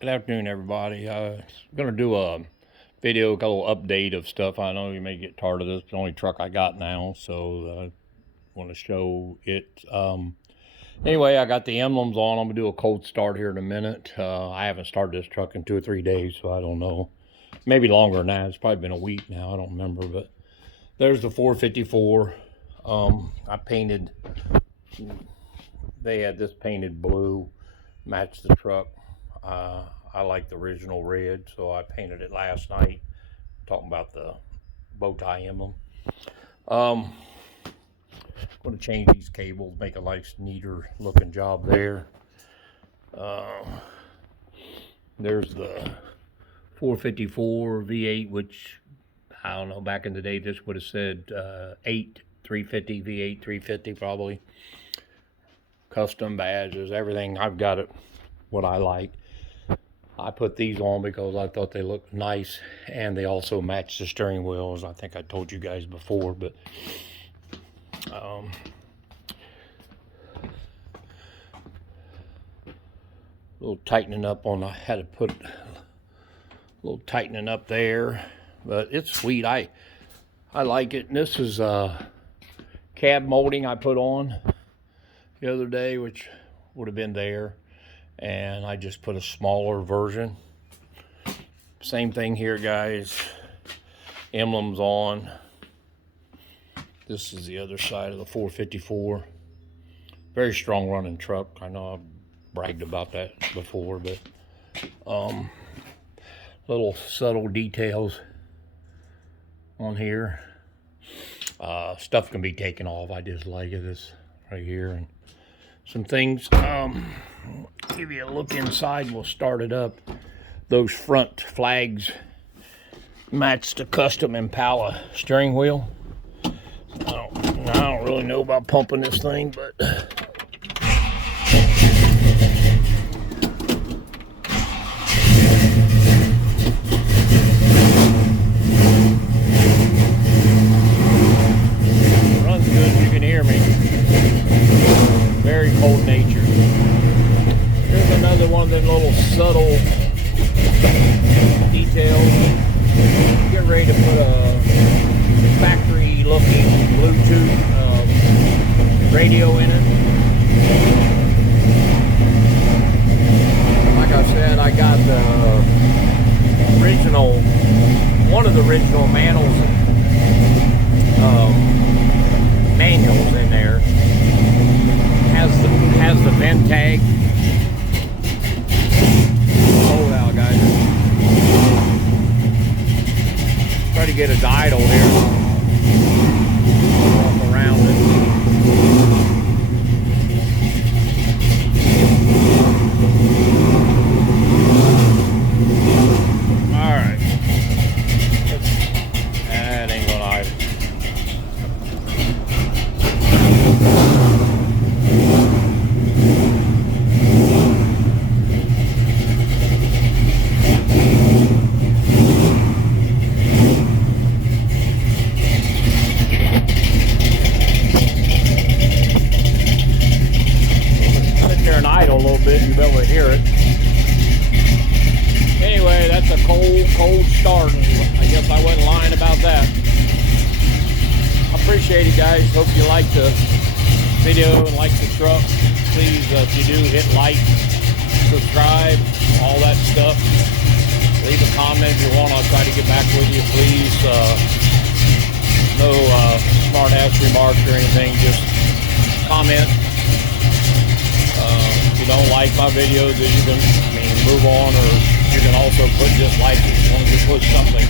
Good afternoon, everybody. I'm going to do a video, a little update of stuff. I know you may get tired of this. It's the only truck I got now, so I want to show it. Anyway, I got the emblems on. I'm going to do a cold start here in a minute. I haven't started this truck in 2 or 3 days, so I don't know. Maybe longer than that. It's probably been a week now. I don't remember, but there's the 454. I painted, they had this painted blue, matched the truck. I like the original red, so I painted it last night. Talking about the bow tie emblem. I'm going to change these cables, make a nice, neater looking job there. There's the 454 V8, which I don't know, back in the day this would have said 350 V8 350 probably. Custom badges, everything. I've got it what I like. I put these on because I thought they looked nice, and they also match the steering wheels. I think I told you guys before, but a little tightening up on, I had to put a little tightening up there, but it's sweet. I like it. And this is cab molding I put on the other day, which would have been there, and I just put a smaller version. Same thing here, guys. Emblems on. This is the other side of the 454. Very strong running truck. I know I've bragged about that before, but little subtle details on here. Stuff can be taken off. I just like it. It's right here, and some things. Give you a look inside. We'll start it up. Those front flags match the custom Impala steering wheel. I don't really know about pumping this thing, but runs good. You can hear me. Very cold natured. Here's another one of them little subtle details. Get ready to put a factory looking Bluetooth radio in it. Like I said, I got the original, one of the original manuals in there. Has the vent tag. Hold out, guys. Try to get a idle here. Walk around it. All right. That ain't gonna idle. You'll be able to hear it. Anyway, that's a cold start. I guess I wasn't lying about that. I appreciate it, guys. Hope you like the video and like the truck. Please, if you do, hit like, subscribe, all that stuff. Leave a comment if you want. I'll try to get back with you. Please, no smart ass remarks or anything. Just comment. If you don't like my videos, you can move on, or you can also put just like it. You want to push something.